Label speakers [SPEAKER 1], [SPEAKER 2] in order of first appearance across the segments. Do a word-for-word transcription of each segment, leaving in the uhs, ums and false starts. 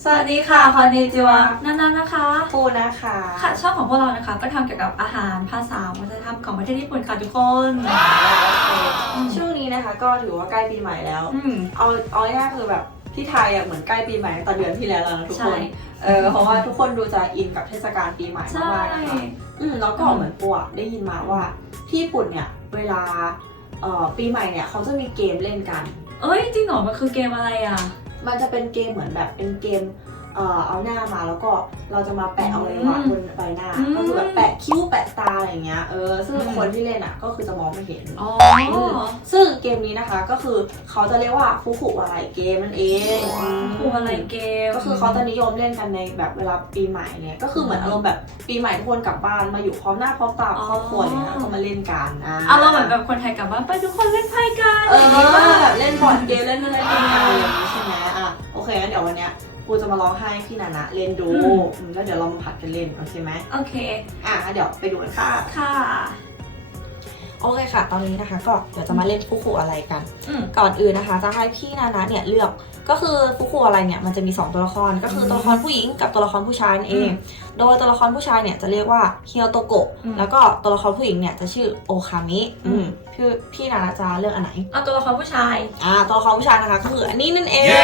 [SPEAKER 1] สวัสดีค่ะคอนนิจิวะนันๆนะคะ
[SPEAKER 2] ปูนะคะ
[SPEAKER 1] ค่ะช่องของพวกเรานะคะก็ทำเกี่ยวกับอาหารภาษาวัฒนธรรมของประเทศญี่ปุ่นค่ะทุกคน
[SPEAKER 2] ช่วงนี้นะคะก็ถือว่าใกล้ปีใหม่แล้ว
[SPEAKER 1] อืม
[SPEAKER 2] เอาเอาง่ายๆคือแบบที่ไทยอ่ะเหมือนใกล้ปีใหม่ตอนเดือนที่แล้วแล้วนะทุกคนเออเพราะว่าทุกคนดูจะอินกับเทศกาลปีใหม่มากๆนะคะอืมแล้วก็เหมือนปูอ่ะได้ยินมาว่าที่ญี่ปุ่นเนี่ยเวลาเอ่อปีใหม่เนี่ยเขาจะมีเกมเล่นกัน
[SPEAKER 1] เอ้ยจริงเหรอมันคือเกมอะไรอ่ะ
[SPEAKER 2] มันจะเป็นเกมเหมือนแบบเป็นเกมเอ่อเอาหน้ามาแล้วก็เราจะมาแปะเอาอะไรวะบนใบหน้าก็คือแบบแปะคิ้วแปะตาอะไรอย่างเงี้ยเออซึ่งคนที่เล่นอ่ะก็คือจะมองไม่เห็น
[SPEAKER 1] อ๋อ
[SPEAKER 2] ซึ่งเกมนี้นะคะก็คือเขาจะเรียกว่าฟุกุวาไรเกมนั่นเอง
[SPEAKER 1] ฟุกุวาไรเกม
[SPEAKER 2] ก็คือเขาจะนิยมเล่นกันในแบบเวลาปีใหม่เนี่ยก็คือเหมือนอารมณ์แบบปีใหม่ทุกคนกลับบ้านมาอยู่พร้อมหน้าพร้อมตาครอบครัวเลยนะก็มาเล่นกันอ่า
[SPEAKER 1] อารมณ์เหมือนแบบคนไทยกลับบ้านไปทุกคนเล่นไพ่กัน
[SPEAKER 2] เออแบบเล่นบอร์ดเกมเล่นอะไรกันอะไรอย่างนี้ใช่ไหมอ่ะโอเคงั้นเดี๋ยววันเนี้ยกูจะมาลองให้พี่นานะเล่นดูแล้วเดี๋ยวเรามาผัดกันเล่นโอเคไหม
[SPEAKER 1] โอเค
[SPEAKER 2] อ่ะเดี๋ยวไปดูกันค่ะ
[SPEAKER 1] ค่ะ
[SPEAKER 2] โอเคค่ะตอนนี้นะคะก็เดี๋ยวจะมาเล่นฟุกุอะไรกัน
[SPEAKER 1] อ
[SPEAKER 2] ก่อนอื่นนะคะจะให้พี่นานะเนี่ยเลือกก็คือฟุกุอะไรเนี่ยมันจะมีสองตัวละครก็คือตัวละครผู้หญิงกับตัวละครผู้ชายนั่นเองโดยตัวละครผู้ชายเนี่ยจะเรียกว่าเฮียวโตโกะแล้วก็ตัวละครผู้หญิงเนี่ยจะชื่อโอคามิพี่พี่นานะจะเลือกอันไหน
[SPEAKER 1] เอาตัวละครผู้ชาย
[SPEAKER 2] อ่าตัวละครผู้ชายนะคะก็คืออันนี้นั่นเอง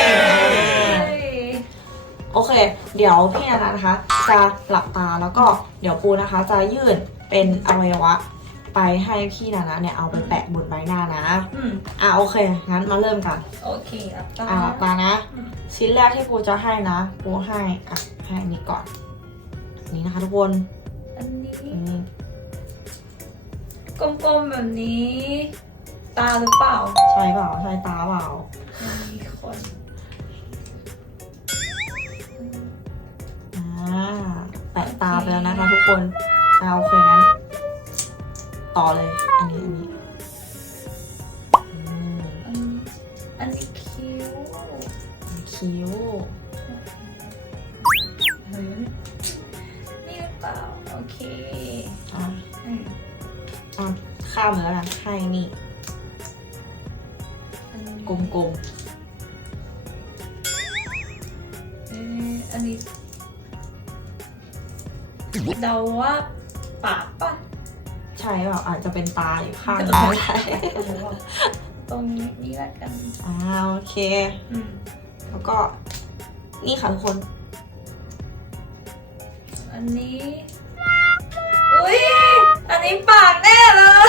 [SPEAKER 2] โอเคเดี๋ยวพี่นานะนะคะจะหลับตาแล้วก็เดี๋ยวปูนะคะจะยื่นเป็นอวัยวะไปให้พี่นานะเนี่ยเอาไปแปะบนใบหน้านะ
[SPEAKER 1] อืม
[SPEAKER 2] อ่ะโอเคงั้นมาเริ่มกัน
[SPEAKER 1] โอเคหลับตา
[SPEAKER 2] อ่ะหลับตานะชิ้นแรกที่ปูจะให้นะปูให้อ่ะให้อันนี้ก่อนอันนี้นะคะทุกคน
[SPEAKER 1] อันนี้
[SPEAKER 2] อืม
[SPEAKER 1] กลมๆแบบนี้ตาหรือเปล่า
[SPEAKER 2] ใช่เปล่าใช่ตาเปล่า
[SPEAKER 1] มีคน
[SPEAKER 2] อ่าแปะตาไปแล้วนะคะทุกคนอ่ะโอเคงั้นต่อเลยอันนี้อันนี้
[SPEAKER 1] อันนี้อันนี้คิ้ว
[SPEAKER 2] คิ้ว
[SPEAKER 1] เฮ้ยนี่หรือเปล่าโอเค
[SPEAKER 2] อ่ะ
[SPEAKER 1] อืม
[SPEAKER 2] อ่ะข้ามแล้วกันให้นี่กลม
[SPEAKER 1] ๆเอออันนี้เดาว่าปากป่ะ
[SPEAKER 2] ใช่เปล่าอาจจะเป็นตาอยู่ข้าง
[SPEAKER 1] ก็
[SPEAKER 2] ได้
[SPEAKER 1] ตรงนี้นี่ละกัน
[SPEAKER 2] อ่าโอเค
[SPEAKER 1] อืม
[SPEAKER 2] แล้วก็นี่ค่ะทุกคน
[SPEAKER 1] อันนี้อุ้ยอันนี้ปากแน่เลย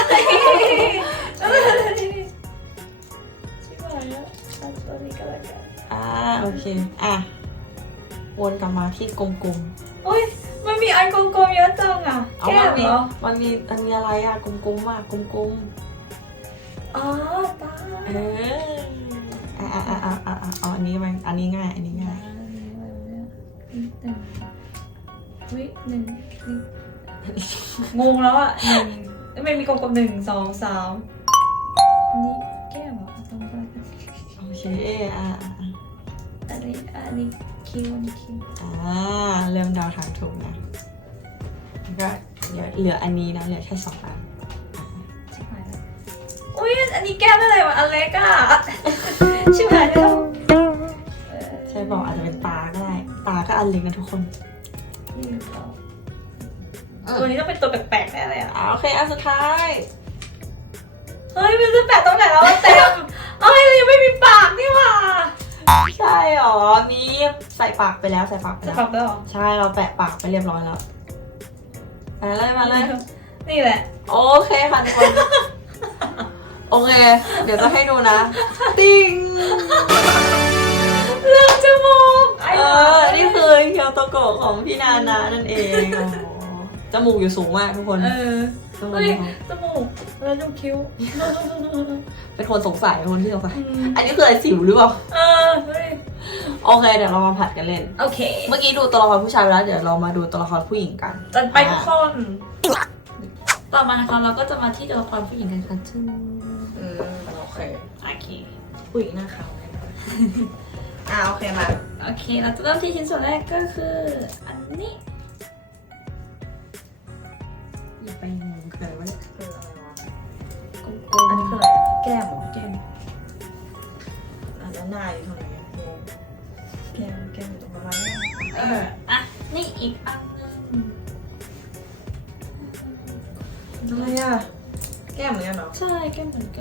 [SPEAKER 1] ชิบหายแล้วเอาตัวนี้ก็แล้วกัน
[SPEAKER 2] อ่าโอเคอ่ะวนกลับมาที่กลม
[SPEAKER 1] ๆอุ้ยมันมีอันกลมๆเยอะจังอ่ะ
[SPEAKER 2] แก้มเหรอมันมีมันมีอะไรอ่ะกลมๆอ่ะกลม
[SPEAKER 1] ๆอ๋อตา
[SPEAKER 2] เอออ่ะอ่ะอ่ะอ่ะอ่ะอ่ะเอาอันนี้มันอันนี้ง่ายอันนี้ง่าย
[SPEAKER 1] หนึ่งวิหนึ่งงงแล้วอ่ะหนึ่งไม่มีกลมๆหนึ่งสองสามนี่แก้มเหรอสองสาม
[SPEAKER 2] โอเคอ่ะ
[SPEAKER 1] อันนี้อันนี้คิ้วอันนี้คิ้ว
[SPEAKER 2] อ่าเริ่มเดาทางถูกนะก็เดี๋ยวเหลืออันนี้นะเหลือแค่สองอัน
[SPEAKER 1] ใช่ไหมอุ้ยอันนี้แก้มอะไรวะอันเล็กอ่ะใช่ไหมแล้ว
[SPEAKER 2] ใช่บอกอาจจะเป็นตาก็ได้ตาก็อันเล็กนะทุกคน
[SPEAKER 1] ตัวนี้ต้องเป็นตัวแปลกๆแน่เลยอ่ะ
[SPEAKER 2] โอเคอันสุดท้าย
[SPEAKER 1] เฮ้ยมันจะแปะตรงไหนแล้วเต็มเอ้ยยังไม่มีปากนี่หว่า
[SPEAKER 2] ใช่หรอมีใส่ปากไปแล้วใส่ปากไปแล้ว
[SPEAKER 1] ใส่ปากไปหรอ
[SPEAKER 2] ใช่เราแปะปากไปเรียบร้อยแล้วมาเลยมาเลย
[SPEAKER 1] นี่แหละ
[SPEAKER 2] โอเคค่ะทุกคนโอเคเดี๋ยวจะให้ดูนะติ้ง
[SPEAKER 1] เรื่องจมูก
[SPEAKER 2] เออนี่คือเคียวโตโกะของพี่นานานั่นเองจมูกอยู่สูงมากทุกคน
[SPEAKER 1] เออเฮ้ยจมูกแล้วดูคิ้ว
[SPEAKER 2] เป็นคนสงสัยเป็นคนที่สงสัยอันนี้คืออะไรสิวหรือเปล่า
[SPEAKER 1] เออเฮ้ย
[SPEAKER 2] โอเคเดี๋ยวเรามาผัดกันเล่น
[SPEAKER 1] โอเค
[SPEAKER 2] เมื่อกี้ดูตัวละครผู้ชายไปแล้วเดี๋ยวเรามาดูตัวละครผู้หญิงกัน
[SPEAKER 1] จัดไปทุกคนต่อมานะคะเราก็จะมาที่ตัวละครผู้หญิงกันค่ะชื่อ
[SPEAKER 2] อืมโอเค
[SPEAKER 1] โอเค
[SPEAKER 2] ผู้หญิงหน้าขาวอ่าโอเคมา
[SPEAKER 1] โอเคเราจะเริ่มที่ชิ้นส่วนแรกก็คืออันนี้
[SPEAKER 2] อย่าไปงงเกินว่าคืออะไรวะ
[SPEAKER 1] กลมๆ
[SPEAKER 2] อันนี้คืออะไรแก้มหรอ
[SPEAKER 1] แก้ม
[SPEAKER 2] อันนั้นหน้าอยู่ตรงไหนงง
[SPEAKER 1] แก้มแก้มอยู่ตรงไหนเอออ่ะนี่อีกอันนึง
[SPEAKER 2] อะไรอ่ะแก้มเหมือนกันเหรอ
[SPEAKER 1] ใช่แก้มเหมือนกัน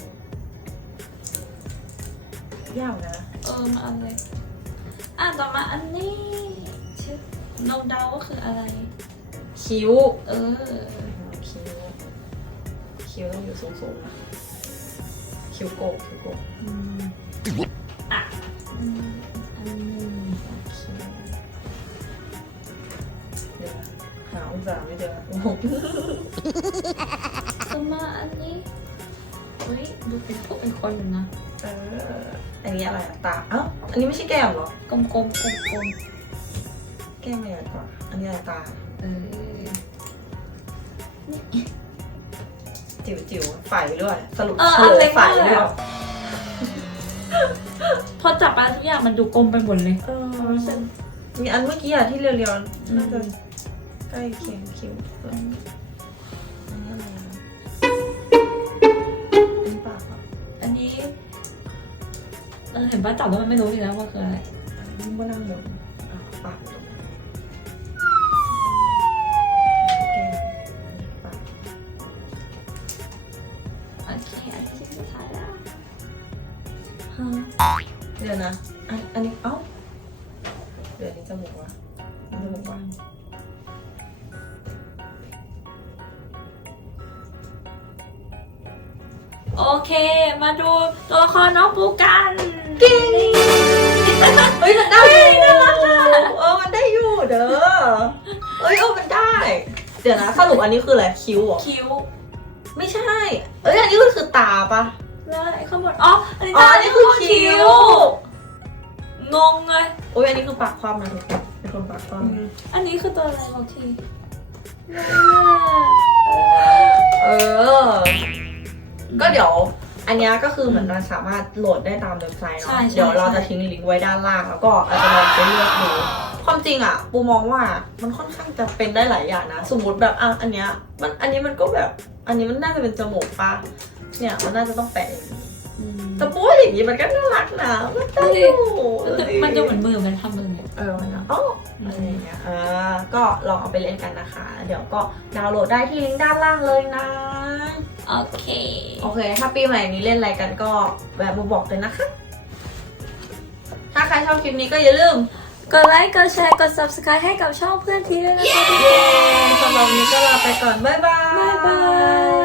[SPEAKER 2] ยากเหมือนกันนะ
[SPEAKER 1] เออมาอันเลยอ่ะต่อมาอันนี้ชื่อลองเดาว่าคืออะไร
[SPEAKER 2] คิ้ว
[SPEAKER 1] เออ
[SPEAKER 2] คิ้วคิ้วต้องอยู่สูงๆนะคิ้วโกกคิ้วโกก
[SPEAKER 1] อืมอ่ะอืมอันนึง
[SPEAKER 2] คิ้วเดี๋ยวนะหาองศาไม่เจอโอ้โห
[SPEAKER 1] ต่อมาอันนี้เฮ้ยดูเป็นพวกเป็นคนอยู่นะ
[SPEAKER 2] เอออันนี้อะไรอะตาเอ้าอันนี้ไม่ใช่แก้มเหรอก
[SPEAKER 1] ลมๆกลมกลมกลม
[SPEAKER 2] แก้มอะไรกว่าอันนี้อะไรตา
[SPEAKER 1] เออนี่
[SPEAKER 2] จิ๋วจิ๋วๆฝ่ายด้วยสรุป
[SPEAKER 1] เออ
[SPEAKER 2] เฉ
[SPEAKER 1] อัน
[SPEAKER 2] ล
[SPEAKER 1] เล็
[SPEAKER 2] ย
[SPEAKER 1] ก
[SPEAKER 2] ฝ่าม
[SPEAKER 1] าย ก
[SPEAKER 2] ด้วย
[SPEAKER 1] อะพอจับมาทุกอย่างมันดูกลมไปหมดเลย
[SPEAKER 2] เออมีอันเมื่อกี้อะที่เรียวๆน่าจะใกล้เคียงคิ้วเอออันนี้อะไรอะอันนี้ปากเหรอ
[SPEAKER 1] อันนี้เออเห็นป้าจับแล้วมันไม่รู้เลยนะว่าคืออะไร
[SPEAKER 2] มันก็นั่งลงอ่ะปากตรงนั้นแก้มปาก
[SPEAKER 1] โอเคอันที่สุดท้ายแล้ว
[SPEAKER 2] ฮะเดี๋ยวนะ อัน อันนี้ เอ้า เดี๋ยวนี้จมูกวะนี่จมูกวะ
[SPEAKER 1] โอเค มาดูตัวละครน้องปูกัน
[SPEAKER 2] เก่ง เฮ้ย มันได้น่ารักอ่ะเออ มันได้อยู่เด้อเอ้ยเออมันได้ เดี๋ยวนะสรุปอันนี้คืออะไร คิ้วเหรอ
[SPEAKER 1] คิ้ว
[SPEAKER 2] ไม่ใช่ เอ้ย อันนี้ก็คือตาปะ
[SPEAKER 1] แล้วไอ้ข้างบนอ๋ออันนี้
[SPEAKER 2] อ๋อ
[SPEAKER 1] ตา
[SPEAKER 2] อันนี้คือคิ้ว
[SPEAKER 1] งงเลย
[SPEAKER 2] โอ้ย อันนี้คือปากคว่ำนะทุกคนเป็นคนปากคว่ำ
[SPEAKER 1] อันนี้คือตัวอะไรบอกที
[SPEAKER 2] เออ ก็เดี๋ยวอันเนี้ยก็คือเหมือนมันสามารถโหลดได้ตามเว็บไซต์เนาะ เดี๋ยวเราจะทิ้งลิงก์ไว้ด้านล่างแล้วก็อาจจะลองไปเลือกดู ความจริงอ่ะ ปูมองว่ามันค่อนข้างจะเป็นได้หลายอย่างนะ สมมติแบบอ่ะอันเนี้ยมันอันนี้มันก็แบบ อันนี้มันน่าจะเป็นจมูกปะเนี่ยมันน่าจะต้องแปะอย่างนี้แต่ปูว่าอย่างนี้มันก็น่ารักนะมันได้อยู่
[SPEAKER 1] มันจะเหมือนมือมันทำมือเนี่ย
[SPEAKER 2] เออมันอะอ๋ออะไรอย่างเงี้ยเออก็ลองเอาไปเล่นกันนะคะ เดี๋ยวก็ดาวน์โหลดได้ที่ลิงก์ด้านล่างเลยนะ
[SPEAKER 1] โอเค
[SPEAKER 2] โอเค ถ้าปีใหม่นี้เล่นอะไรกันก็แวะมาบอกเลยนะคะ ถ้าใครชอบคลิปนี้ก็อย่าลืม
[SPEAKER 1] กดไลค์ กดแชร์ กด subscribe ให้กับช่องเพื่อนทีด้วยนะคะทุกคน
[SPEAKER 2] สำหรับวันนี้ก็ลาไปก่อน บ๊ายบาย
[SPEAKER 1] บ๊ายบาย